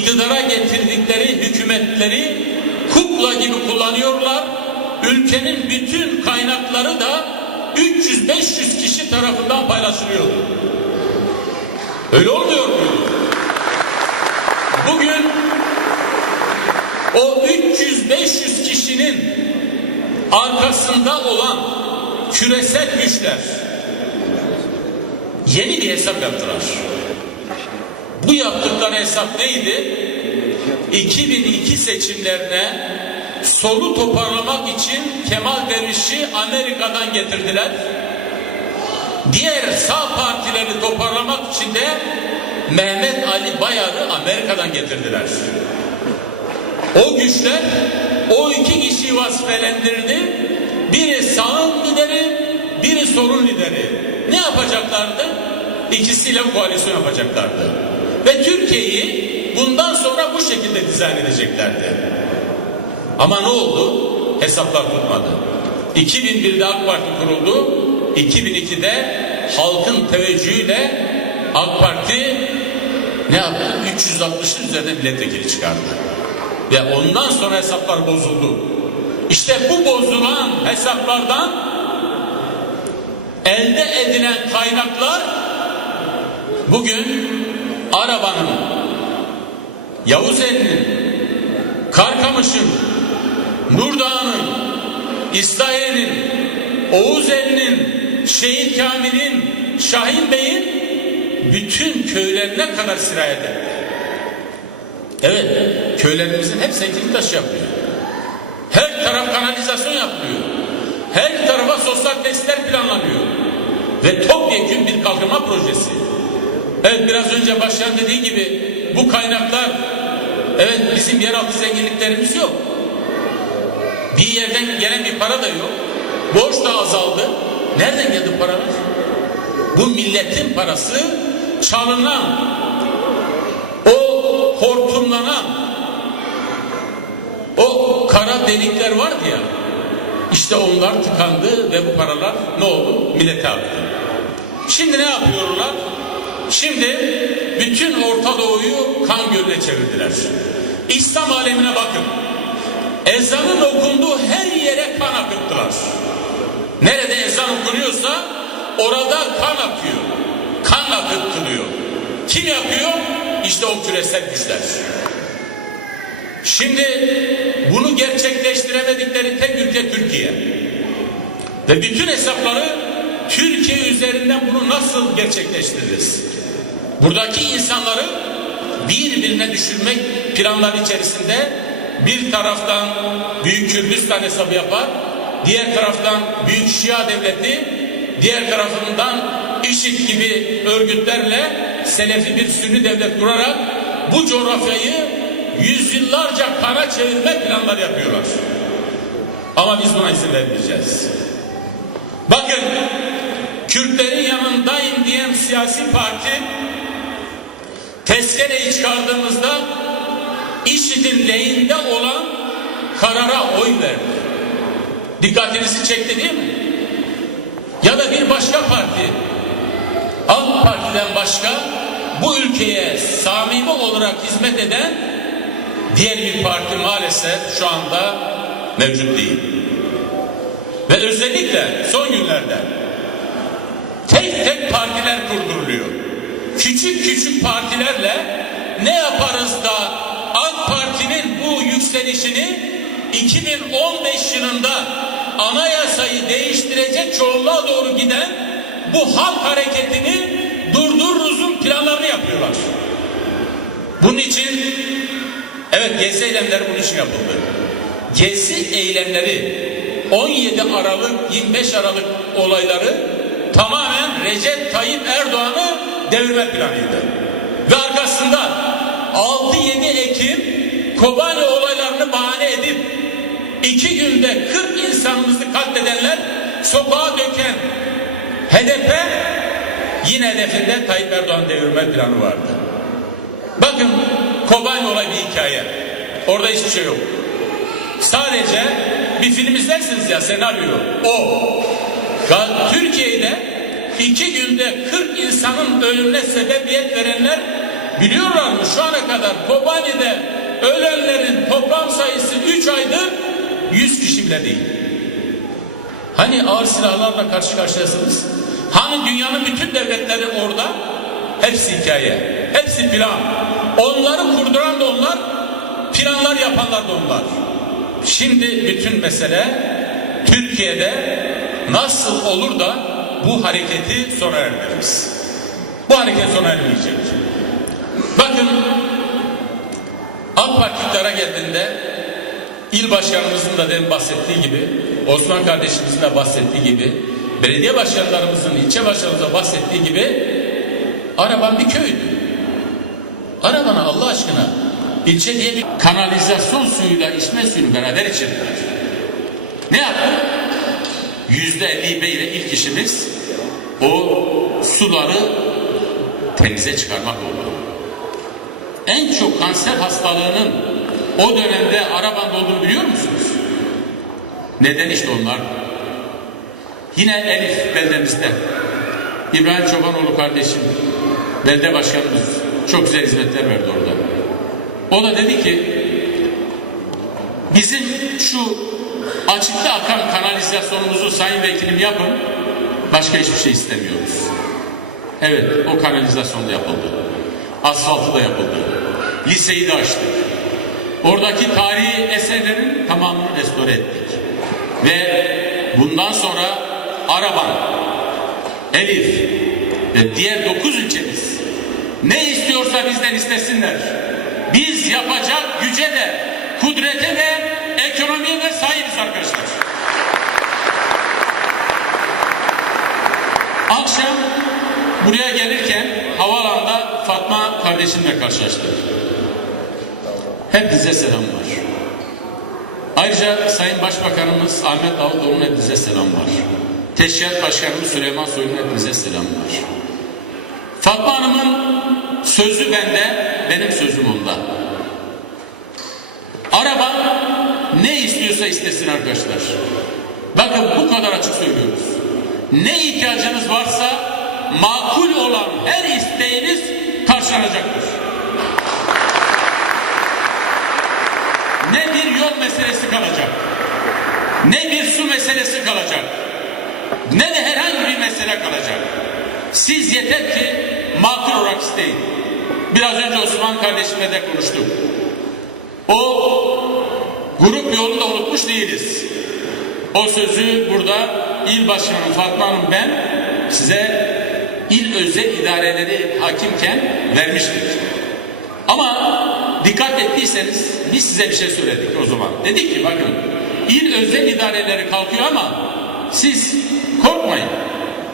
iktidara getirdikleri hükümetleri kukla gibi kullanıyorlar. Ülkenin bütün kaynakları da 300-500 kişi tarafından paylaşılıyor. Öyle olmuyor mu? Bugün o 300-500 kişinin arkasında olan küresel güçler yeni bir hesap yaptılar. Bu yaptıkları hesap neydi? 2002 seçimlerine solu toparlamak için Kemal Derviş'i Amerika'dan getirdiler. Diğer sağ partileri toparlamak için de Mehmet Ali Bayar'ı Amerika'dan getirdiler. O güçler o iki kişiyi vazifelendirdi. Biri sağın lideri, biri solun lideri. Ne yapacaklardı? İkisiyle koalisyon yapacaklardı. Ve Türkiye'yi bundan sonra bu şekilde dizayn edeceklerdi. Ama ne oldu? Hesaplar tutmadı. 2001'de AK Parti kuruldu. 2002'de halkın teveccühüyle AK Parti ne yaptı? 360'ın üzerinde milletvekili çıkardı. Ve ondan sonra hesaplar bozuldu. İşte bu bozulan hesaplardan elde edilen kaynaklar bugün arabanın, Yavuz Elinin, Karkamış'ın, Nurdağ'ın, İsrail'in, Oğuz Elinin, Şehit Kamil'in, Şahin Bey'in bütün köylerine kadar sirayet etti. Evet, köylerimizin hep zeytinlik taşı yapıyor. Her taraf kanalizasyon yapılıyor. Her tarafa sosyal tesisler planlanıyor. Ve topyekun bir kalkınma projesi. Evet biraz önce başkan dediği gibi bu kaynaklar evet bizim yeraltı zenginliklerimiz yok. Bir yerden gelen bir para da yok. Borç da azaldı. Nereden geldi paralar? Bu milletin parası çalınan, o hortumlanan, o kara delikler vardı ya. İşte onlar tıkandı ve bu paralar ne oldu? Millete aktı. Şimdi ne yapıyorlar? Şimdi bütün Orta Doğu'yu kan gölüne çevirdiler. İslam alemine bakın. Ezanın okunduğu her yere kan akıttılar. Nerede ezan okunuyorsa orada kan akıyor. Kan akıttırıyor. Kim yapıyor? İşte o küresel güçler. Şimdi bunu gerçekleştiremedikleri tek ülke Türkiye. Ve bütün hesapları Türkiye üzerinden bunu nasıl gerçekleştiririz? Buradaki insanları birbirine düşürmek planları içerisinde bir taraftan Büyük Kürdistan hesabı yapar, diğer taraftan Büyük Şia Devleti, diğer tarafından IŞİD gibi örgütlerle Selefi bir Sünni devlet kurarak bu coğrafyayı yüzyıllarca kana çevirme planları yapıyorlar. Ama biz buna izin vermeyeceğiz. Bakın Kürtlerin yanındayım diyen siyasi parti tezkereyi çıkardığımızda IŞİD'in lehinde olan karara oy verdi. Dikkatinizi çekti değil mi? Ya da bir başka parti AK Parti'den başka bu ülkeye samimi olarak hizmet eden diğer bir parti maalesef şu anda mevcut değil. Ve özellikle son günlerde tek tek partiler kurduruluyor. Küçük küçük partilerle ne yaparız da AK Parti'nin bu yükselişini 2015 yılında anayasayı değiştirecek çoğunluğa doğru giden bu halk hareketini durdururuzun planlarını yapıyorlar. Bunun için evet gezi eylemleri bunun için yapıldı. Gezi eylemleri 17 Aralık 25 Aralık olayları tamamen Recep Tayyip Erdoğan'ı devirme planıydı. Ve arkasında 6-7 Ekim Kobani olaylarını bahane edip iki günde 40 insanımızı katledenler sokağa döken HDP yine hedefinde Tayyip Erdoğan devirme planı vardı. Bakın Kobani olay bir hikaye. Orada hiçbir şey yok. Sadece bir film izlersiniz ya senaryo o. Türkiye'de iki günde 40 insanın ölümüne sebebiyet verenler biliyorlar mı şu ana kadar Kobani'de ölenlerin toplam sayısı 3 aydır 100 kişi bile değil. Hani ağır silahlarla karşı karşıyasınız? Hani dünyanın bütün devletleri orada? Hepsi hikaye, hepsi plan. Onları kurduran da onlar, planlar yapanlar da onlar. Şimdi bütün mesele Türkiye'de nasıl olur da bu hareketi sona erdiririz. Bu hareket sona ermeyecek. Bakın AK Parti iktidara geldiğinde il başkanımızın da demin bahsettiği gibi, Osman kardeşimizin de bahsettiği gibi, belediye başkanlarımızın, ilçe başkanımızın da bahsettiği gibi Araban bir köydü. Araban'a Allah aşkına ilçe diye bir kanalizasyon suyuyla içme suyunu beraber içirdiler. Ne yaptı? Yüzde elli ile ilk işimiz o suları temize çıkarmak oldu. En çok kanser hastalığının o dönemde Araban'da olduğunu biliyor musunuz? Neden işte onlar? Yine Elif beldemizde. İbrahim Çobanoğlu kardeşim, belde başkanımız çok güzel hizmetler verdi orada. O da dedi ki bizim şu açıkta akan kanalizasyonumuzu sayın vekilim yapın başka hiçbir şey istemiyoruz. Evet o kanalizasyon da yapıldı. Asfaltı da yapıldı. Liseyi de açtık. Oradaki tarihi eserlerin tamamını restore ettik. Ve bundan sonra Araban, Elif ve diğer dokuz ilçemiz ne istiyorsa bizden istesinler. Biz yapacak güce de, kudrete de, ekonomiye de sahibiz arkadaşlar. Akşam buraya gelirken havaalanında Fatma kardeşimle karşılaştık. Hepinize selamlar. Ayrıca Sayın Başbakanımız Ahmet Davutoğlu'nun hepinize selam var. Teşkilat Başkanımız Süleyman Soylu'nun hepinize selam var. Fatma Hanım'ın sözü bende, benim sözüm onda. Araba ne istiyorsa istesin arkadaşlar. Bakın bu kadar açık söylüyoruz. Ne ihtiyacınız varsa makul olan her isteğiniz karşılanacaktır. Ne bir yol meselesi kalacak, ne bir su meselesi kalacak, ne de herhangi bir mesele kalacak. Siz yeter ki makul olarak isteyin. Biraz önce Osman kardeşimle de konuştuk. O grup yolunu da unutmuş değiliz. O sözü burada il başkanı Fatma Hanım ben size il özel idareleri hakimken vermiştik. Ama dikkat ettiyseniz biz size bir şey söyledik o zaman. Dedik ki bakın il özel idareleri kalkıyor ama siz korkmayın.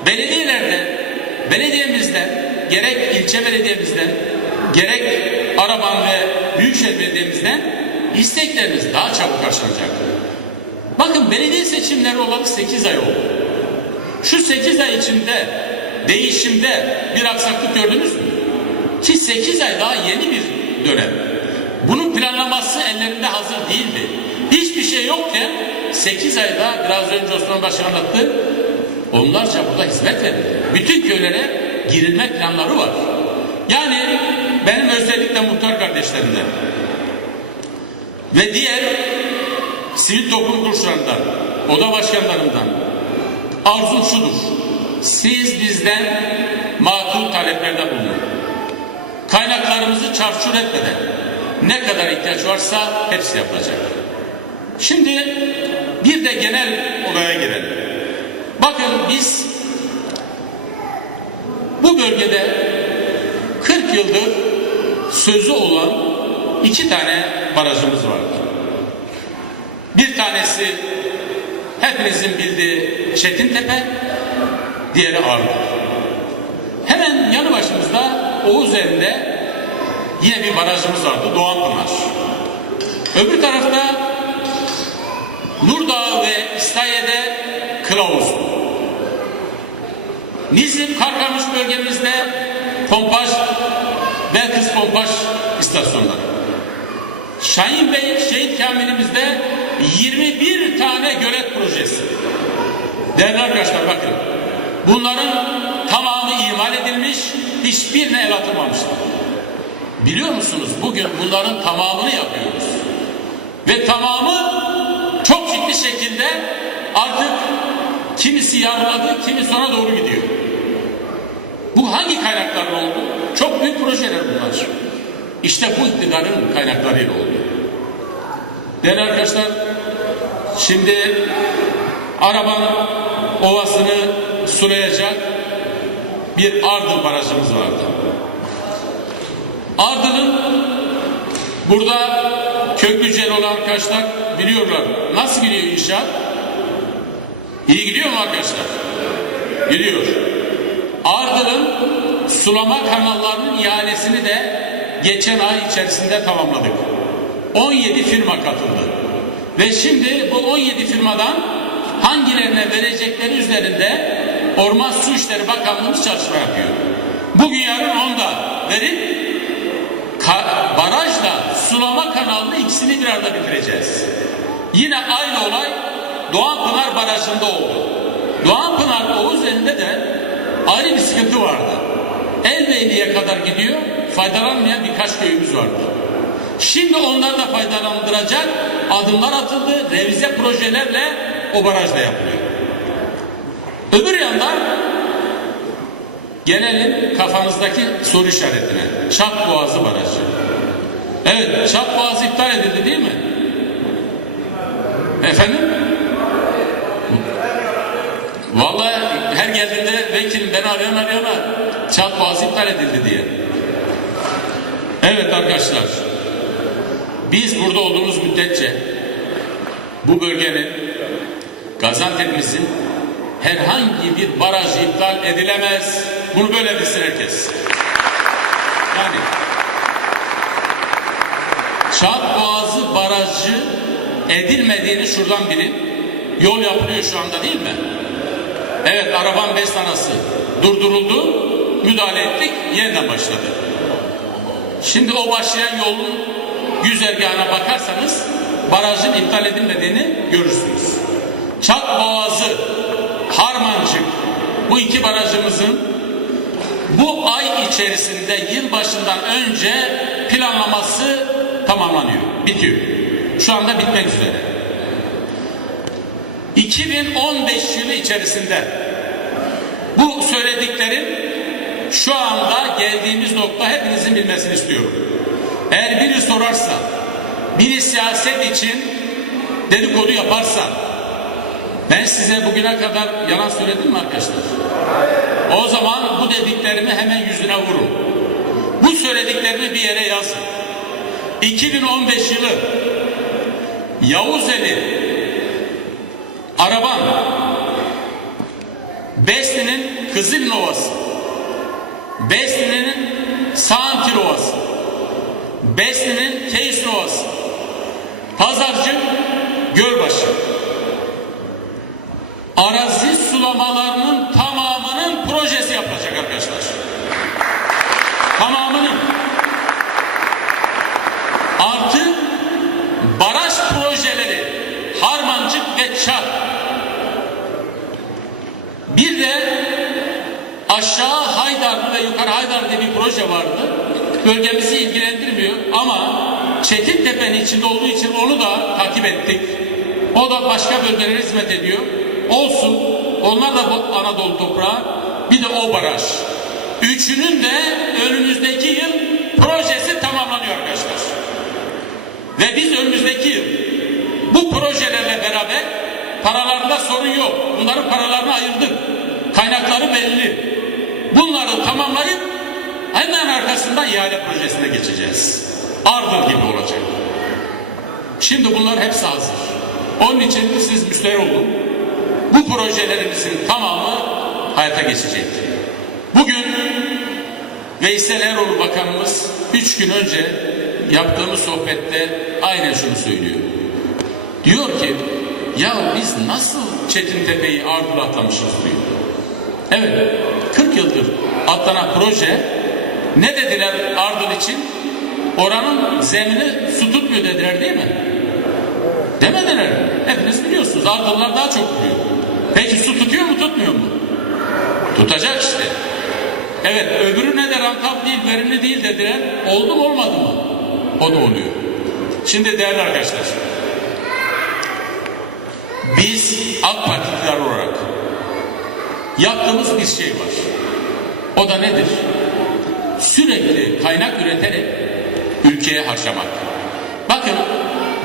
Belediyelerde, belediyemizde gerek ilçe belediyemizden gerek Araban ve Büyükşehir Belediye'mizden istekleriniz daha çabuk karşılanacak. Bakın belediye seçimleri olalı 8 ay oldu. Şu 8 ay içinde değişimde bir aksaklık gördünüz mü? Ki 8 ay daha yeni bir dönem. Bunun planlaması ellerinde hazır değildi. Hiçbir şey yokken 8 ayda biraz önce Osman Başkan anlattı. Onlarca burada hizmet verildi. Bütün köylere girilme planları var. Yani benim özellikle muhtar kardeşlerimden ve diğer sivil toplum kuruluşlarından, oda başkanlarından arzum şudur. Siz bizden makul taleplerde bulunun. Kaynaklarımızı çarçur etmeden ne kadar ihtiyaç varsa hepsi yapılacak. Şimdi bir de genel olaya girelim. Bakın biz bu bölgede 40 yıldır sözü olan iki tane barajımız vardır. Bir tanesi hepinizin bildiği Çetintepe, diğeri Arda. Hemen yanı başımızda o üzerinde yine bir barajımız vardı Doğanpınar. Öbür tarafta Nurdağ ve İslahiye'de Kılavuz. Nizip Karkamış bölgemizde pompaj Belkıs pompaj istasyonları. Şahin Bey şehit kamilimizde 21 tane gölet projesi. Değerli arkadaşlar bakın. Bunların tamamı imal edilmiş, hiçbirine el atılmamıştır. Biliyor musunuz bugün bunların tamamını yapıyoruz. Ve tamamı çok ciddi şekilde artık kimisi yarıladı, kimi sona doğru gidiyor. Bu hangi kaynaklarla oldu? Çok büyük projeler bunlar. İşte bu iktidarın kaynaklarıyla oldu. Değerli arkadaşlar, şimdi arabanın ovasını sulayacak bir Ardıl barajımız vardı. Ardıl'ın burada Köklücel olan arkadaşlar biliyorlar. Nasıl gidiyor inşaat? İyi gidiyor mu arkadaşlar? Gidiyor. Ardıl'ın sulama kanallarının ihalesini de geçen ay içerisinde tamamladık. 17 firma katıldı. Ve şimdi bu 17 firmadan hangilerine verecekleri üzerinde Orman Su İşleri Bakanlığımız çalışma yapıyor. Bugün yarın onda verip barajla sulama kanalını ikisini bir arada bitireceğiz. Yine aynı olay Doğanpınar Barajı'nda oldu. Doğanpınar o üzerinde de ayrı bir sıkıntı vardı. Elbeyli'ye kadar gidiyor, faydalanmayan birkaç köyümüz vardı. Şimdi onlar da faydalandıracak adımlar atıldı, revize projelerle o baraj da yapılıyor. Öbür yandan gelelim kafanızdaki soru işaretine. Çat Boğazı Barajı. Evet, Çat Boğazı iptal edildi değil mi? Efendim? Vallahi her geldiğinde vekilim beni arayan arıyorlar. Çat Boğazı iptal edildi diye. Evet arkadaşlar. Biz burada olduğumuz müddetçe bu bölgenin Gaziantep'imizin herhangi bir barajı iptal edilemez. Bunu böyle bilsin herkes. Yani Çat Boğazı Barajı edilmediğini şuradan bilin. Yol yapılıyor şu anda değil mi? Evet araban beş tanesi durduruldu. Müdahale ettik. Yeniden başladı. Şimdi o başlayan yolun güzergahına bakarsanız barajın iptal edilmediğini görürsünüz. Çat Boğazı, Harmancık bu iki barajımızın bu ay içerisinde yılbaşından önce planlaması tamamlanıyor, bitiyor. Şu anda bitmek üzere. 2015 yılı içerisinde bu söylediklerim şu anda geldiğimiz nokta hepinizin bilmesini istiyorum. Eğer biri sorarsa, biri siyaset için dedikodu yaparsa, ben size bugüne kadar yalan söyledim mi arkadaşlar? O zaman bu dediklerimi hemen yüzüne vurun. Bu söylediklerimi bir yere yazın. 2015 yılı Yavuzeli Araban Besni'nin Kızılin Ovası Besni'nin Sağantil Ovası Besni'nin Keysun Ovası Pazarcık Gölbaşı. Arazi sulamalarının tamamının projesi yapılacak arkadaşlar. Tamamının. Artı baraj projeleri Harmancık ve Çat. Bir de aşağı Haydarlı ve yukarı Haydarlı diye bir proje vardı. Bölgemizi ilgilendirmiyor ama Çetintepe'nin içinde olduğu için onu da takip ettik. O da başka bölgelere hizmet ediyor. Olsun. Onlar da bu Anadolu toprağı. Bir de o baraj. Üçünün de önümüzdeki yıl projesi tamamlanıyor arkadaşlar. Ve biz önümüzdeki yıl bu projelerle beraber paralarında sorun yok. Bunların paralarını ayırdık. Kaynakları belli. Bunları tamamlayıp hemen arkasından ihale projesine geçeceğiz. Ardıl gibi olacak. Şimdi bunlar hepsi hazır. Onun için siz müşteri olun. Bu projelerimizin tamamı hayata geçecek. Bugün Veysel Eroğlu Bakanımız üç gün önce yaptığımız sohbette aynen şunu söylüyor. Diyor ki ya biz nasıl Çetintepe'yi Ardıl'a atlamışız diyor. Evet 40 yıldır atlanan proje ne dediler Ardıl için? Oranın zemini su tutmuyor dediler değil mi? Demediler. Hepiniz biliyorsunuz. Ardıllar daha çok biliyor. Peki su tutuyor mu tutmuyor mu? Tutacak işte. Evet öbürüne de rantab değil, verimli değil dediler. Oldu mu olmadı mı? O da oluyor. Şimdi değerli arkadaşlar. Biz AK Partililer olarak yaptığımız bir şey var. O da nedir? Sürekli kaynak üreterek ülkeye harcamak. Bakın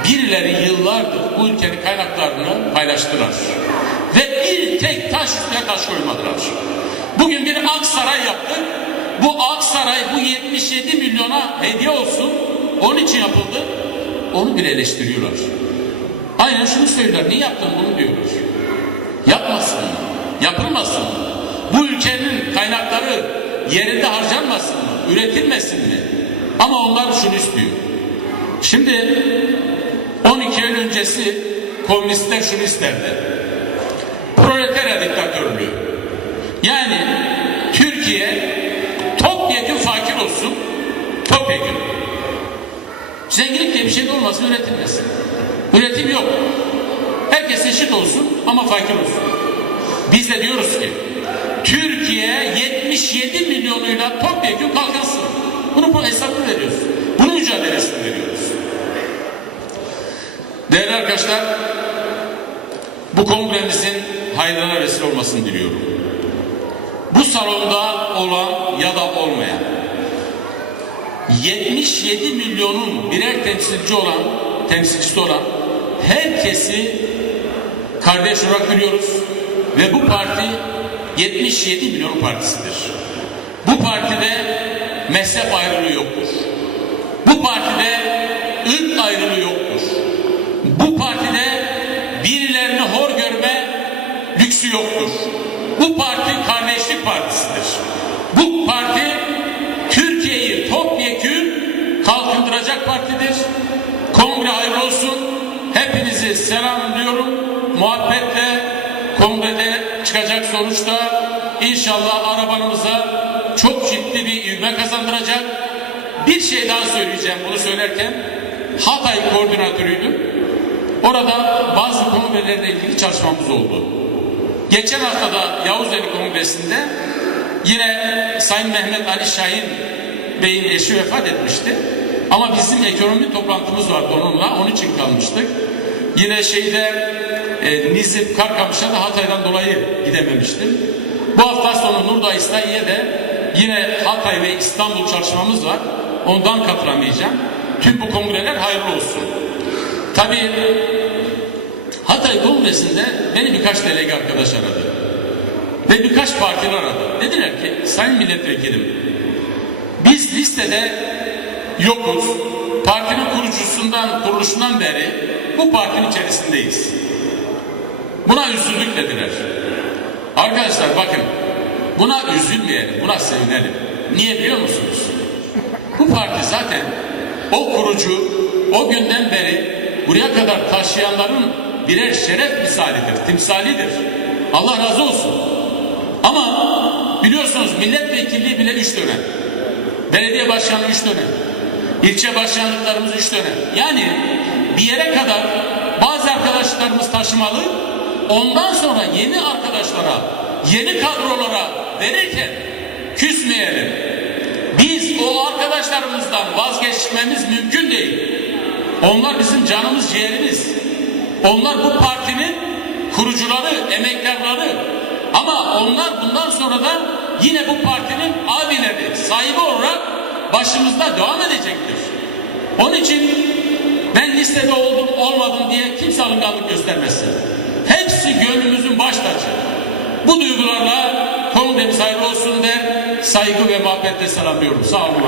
birileri yıllardır bu ülkenin kaynaklarını paylaştılar. Ve bir tek taş üstüne taş koymadılar. Bugün bir Aksaray yaptık. Bu Aksaray bu 77 milyona hediye olsun. Onun için yapıldı. Onu bile eleştiriyorlar. Aynen şunu söylüyorlar. Niye yaptın bunu diyorlar. Yapmasın? Yapılmasın mı? Bu ülkenin kaynakları yerinde harcanmasın mı? Üretilmesin mi? Ama onlar şunu istiyor. Şimdi 12 Eylül öncesi komünistler şunu isterdi. Proletarya diktatörlüğü. Yani Türkiye topyekun fakir olsun. Topyekun. Zenginlik diye bir şey olmasın, üretilmesin. Üretim yok. Herkes eşit olsun ama fakir olsun. Biz de diyoruz ki Türkiye 77 milyonuyla topyekun kalkınsın. Bunu bu hesabını veriyoruz. Bunun mücadelesini veriyoruz. Değerli arkadaşlar, bu kongremizin hayrına vesile olmasını diliyorum. Bu salonda olan ya da olmayan 77 milyonun birer temsilci olan, temsilcisi olan herkesi kardeş olarak biliyoruz ve bu parti 77 milyon partisidir. Bu partide mezhep ayrılığı yoktur. Bu partide ırk ayrılığı yoktur. Bu partide birilerini hor görme lüksü yoktur. Bu parti kardeşlik partisidir. Bu parti Türkiye'yi topyekün kalkındıracak partidir. Kongre hayırlı olsun. Hepinizi selamlıyorum. Muhabbetle kongrede çıkacak sonuçta inşallah arabanımıza çok ciddi bir ivme kazandıracak. Bir şey daha söyleyeceğim bunu söylerken. Hatay koordinatörüydüm. Orada bazı kongrelerle ilgili çalışmamız oldu. Geçen haftada Yavuzeli Kongresi'nde yine Sayın Mehmet Ali Şahin Bey'in eşi vefat etmişti. Ama bizim ekonomi toplantımız vardı onunla. Onun için kalmıştık. Yine şeyde e, Nizip Karkamış'a da Hatay'dan dolayı gidememiştim. Bu hafta sonu Nurda İslahiye de yine Hatay ve İstanbul çalışmamız var. Ondan katılamayacağım. Tüm bu kongreler hayırlı olsun. Tabii Hatay Kongresi'nde beni birkaç delege arkadaş aradı. Ve birkaç partili aradı. Dediler ki Sayın Milletvekilim biz listede yokuz. Partinin kurucusundan, kuruluşundan beri bu partinin içerisindeyiz. Buna üzüldük dediler. Arkadaşlar bakın buna üzülmeyelim, buna sevinelim. Niye biliyor musunuz? Bu parti zaten o kurucu o günden beri buraya kadar taşıyanların birer şeref misalidir, timsalidir. Allah razı olsun. Ama biliyorsunuz milletvekilliği bile üç dönem. Belediye başkanlığı üç dönem. İlçe başkanlıklarımız üç dönem. Yani bir yere kadar bazı arkadaşlarımız taşımalı. Ondan sonra yeni arkadaşlara, yeni kadrolara verirken küsmeyelim. Biz o arkadaşlarımızdan vazgeçmemiz mümkün değil. Onlar bizim canımız, ciğerimiz. Onlar bu partinin kurucuları, emektarları. Ama onlar bundan sonra da yine bu partinin abileri, sahibi olarak başımızda devam edecektir. Onun için ben listede oldum olmadım diye kimse alınganlık göstermesin. Hepsi gönlümüzün baş tacı. Bu duygularla kongremiz hayırlı olsun der, saygı ve muhabbetle selamlıyorum. Sağ olun.